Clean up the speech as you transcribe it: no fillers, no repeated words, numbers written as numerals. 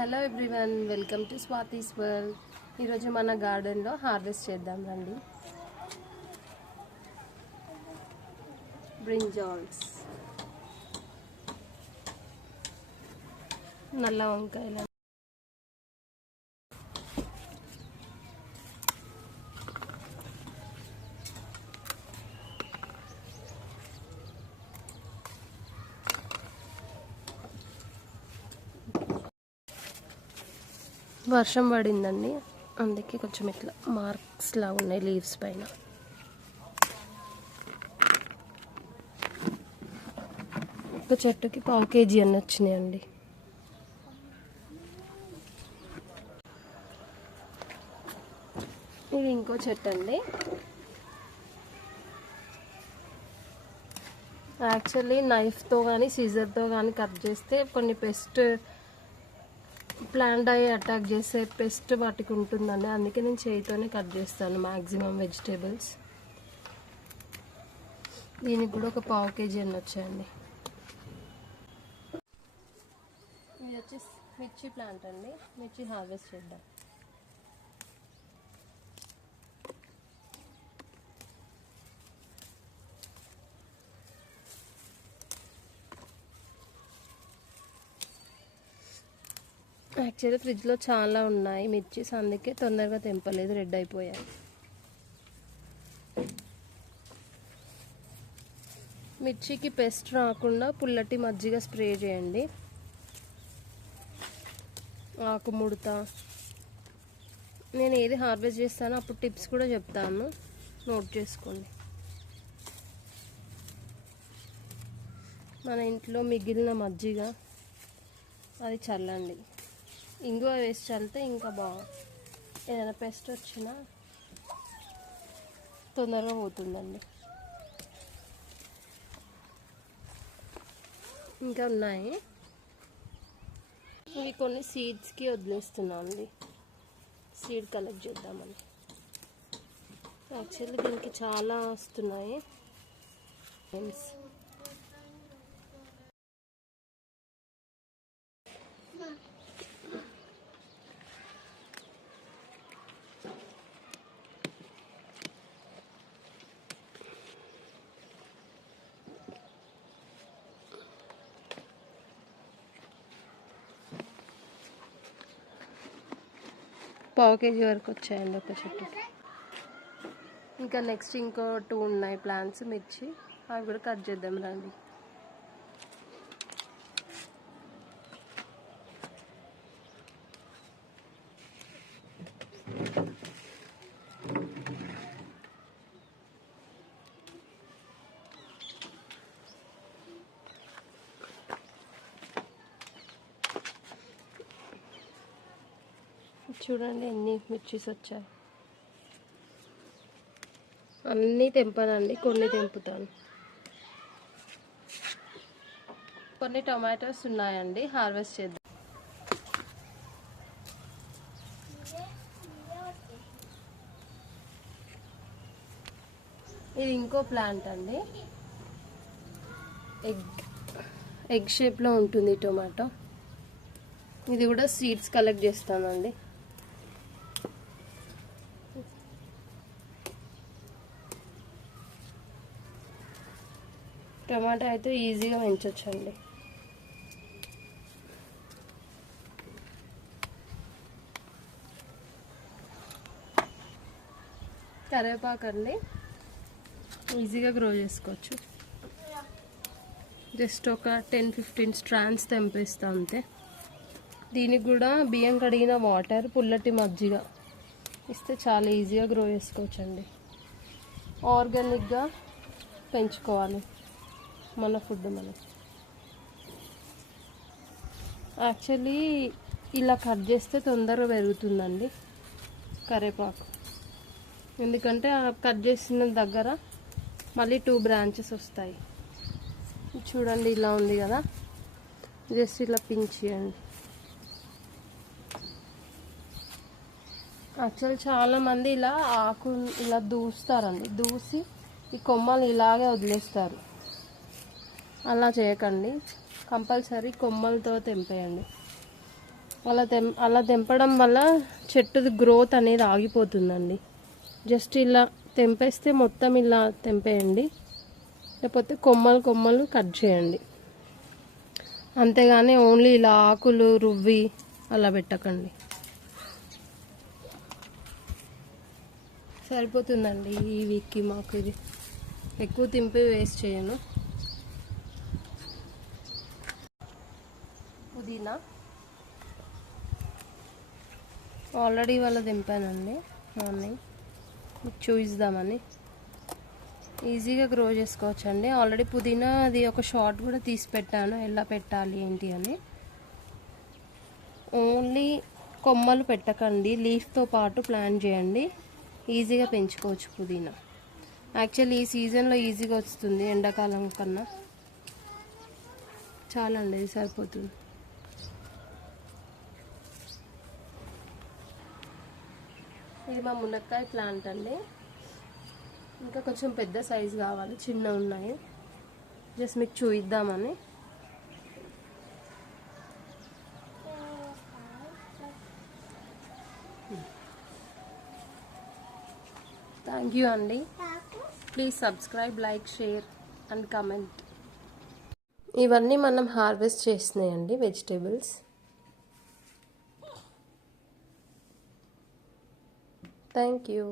Hello everyone, welcome to Swathi's world. ఈరోజు మన గార్డెన్లో హార్వెస్ట్ చేద్దాం రండి. బ్రింజాల్స్, నల్ల వంకాయలు, వర్షం పడిందండి, అందుకే కొంచెం ఇట్లా మార్క్స్ లా ఉన్నాయి లీవ్స్ పైన. ఒక చెట్టుకి 1/4 kg అన్నీ వచ్చినాయండి. ఇది ఇంకో చెట్టు అండి. యాక్చువల్లీ నైఫ్తో కానీ సీజర్తో కానీ కట్ చేస్తే కొన్ని పెస్ట్ ప్లాంట్ అయ్యి అటాక్ చేసే పెస్ట్ వాటికి ఉంటుందండి. అందుకే నేను చేయితోనే కట్ చేస్తాను మ్యాక్సిమం వెజిటేబుల్స్. దీనికి కూడా ఒక 1/4 kg అన్నీ వచ్చాయండి. ఇది వచ్చేసి మిర్చి ప్లాంట్ అండి. మిర్చి హార్వెస్ట్ చేద్దాం. యాక్చువల్లీ ఫ్రిడ్జ్లో చాలా ఉన్నాయి మిర్చీస్, అందుకే తొందరగా తెంపలేదు, రెడ్ అయిపోయాయి. మిర్చికి పెస్ట్ రాకుండా పుల్లటి మజ్జిగ స్ప్రే చేయండి. ఆకు ముడత, నేను ఏది హార్వెస్ట్ చేస్తానో అప్పుడు టిప్స్ కూడా చెప్తాను, నోట్ చేసుకోండి. మన ఇంట్లో మిగిలిన మజ్జిగ అది చల్లండి. ఇంగువ వేసి చల్లితే ఇంకా ఏదైనా పెస్ట్ వచ్చినా తొందరగా పోతుందండి. ఇంకా ఉన్నాయి. ఇవి కొన్ని సీడ్స్కి వదిలేస్తున్నాం అండి, సీడ్ కలెక్ట్ చేద్దామని. యాక్చువల్లీ దీనికి చాలా వస్తున్నాయి. పావు కేజీ వరకు వచ్చాయండి ఒక చెట్టుకి. ఇంకా నెక్స్ట్ ఇంకో 2 ఉన్నాయి ప్లాంట్స్ మిర్చి, అవి కూడా కట్ చేద్దాం రండి. చూడండి ఎన్ని మిర్చీస్ వచ్చాయి. అన్నీ తెంపనండి, కొన్ని తెంపుతాను. కొన్ని టొమాటోస్ ఉన్నాయండి, హార్వెస్ట్ చేద్దాం. ఇది ఇంకో ప్లాంట్ అండి, ఎగ్ షేప్లో ఉంటుంది టొమాటో. ఇది కూడా సీడ్స్ కలెక్ట్ చేస్తానండి. టమాటా అయితే ఈజీగా పెంచొచ్చండి. కరివేపాకు అండి, ఈజీగా గ్రో చేసుకోవచ్చు. జస్ట్ ఒక 10-15 స్ట్రాండ్స్ తెంపిస్తా అంతే. దీనికి కూడా బియ్యం కడిగిన వాటర్, పుల్లటి మజ్జిగ ఇస్తే చాలా ఈజీగా గ్రో చేసుకోవచ్చండి. ఆర్గానిక్గా పెంచుకోవాలి మన ఫుడ్ మనం. యాక్చువల్లీ ఇలా కట్ చేస్తే తొందరగా పెరుగుతుందండి కరివేపాకు, ఎందుకంటే ఆ కట్ చేసిన దగ్గర మళ్ళీ 2 బ్రాంచెస్ వస్తాయి. చూడండి ఇలా ఉంది కదా, జస్ట్ ఇలా పించ్ చేయండి. యాక్చువల్లీ చాలామంది ఇలా ఆకు ఇలా దూస్తారండి, దూసి ఈ కొమ్మలు ఇలాగే వదిలేస్తారు. అలా చేయకండి, కంపల్సరీ కొమ్మలతో తెంపేయండి. అలా తెంపడం వల్ల చెట్టుది గ్రోత్ అనేది ఆగిపోతుందండి. జస్ట్ ఇలా తెంపేస్తే మొత్తం ఇలా తెంపేయండి, లేకపోతే కొమ్మలు కొమ్మలు కట్ చేయండి. అంతేగాని ఓన్లీ ఇలా ఆకులు రువ్వి అలా పెట్టకండి. సరిపోతుందండి ఈ వీక్కి మాకు. ఇది ఎక్కువ తెంపి వేస్ట్ చేయను. పుదీనా ఆల్రెడీ ఇవాళ దింపానండి మార్నింగ్, మీకు చూపిద్దామని. ఈజీగా గ్రో చేసుకోవచ్చండి. ఆల్రెడీ పుదీనా అది ఒక షార్ట్ కూడా తీసి పెట్టాను, ఎలా పెట్టాలి ఏంటి అని. ఓన్లీ కొమ్మలు పెట్టకండి, లీఫ్తో పాటు ప్లాంట్ చేయండి, ఈజీగా పెంచుకోవచ్చు పుదీనా. యాక్చువల్లీ ఈ సీజన్లో ఈజీగా వస్తుంది, ఎండాకాలం కన్నా. చాలండి, ఇది సరిపోతుంది. ఇది మా మునక్కాయ ప్లాంట్ అండి. ఇంకా కొంచెం పెద్ద సైజు కావాలి, చిన్న ఉన్నాయి, జస్ట్ మీకు చూపిద్దామని. థ్యాంక్ యూ అండి. Please subscribe, like, share and comment. ఇవన్నీ మనం హార్వెస్ట్ చేసినాయండి వెజిటేబుల్స్. Thank you.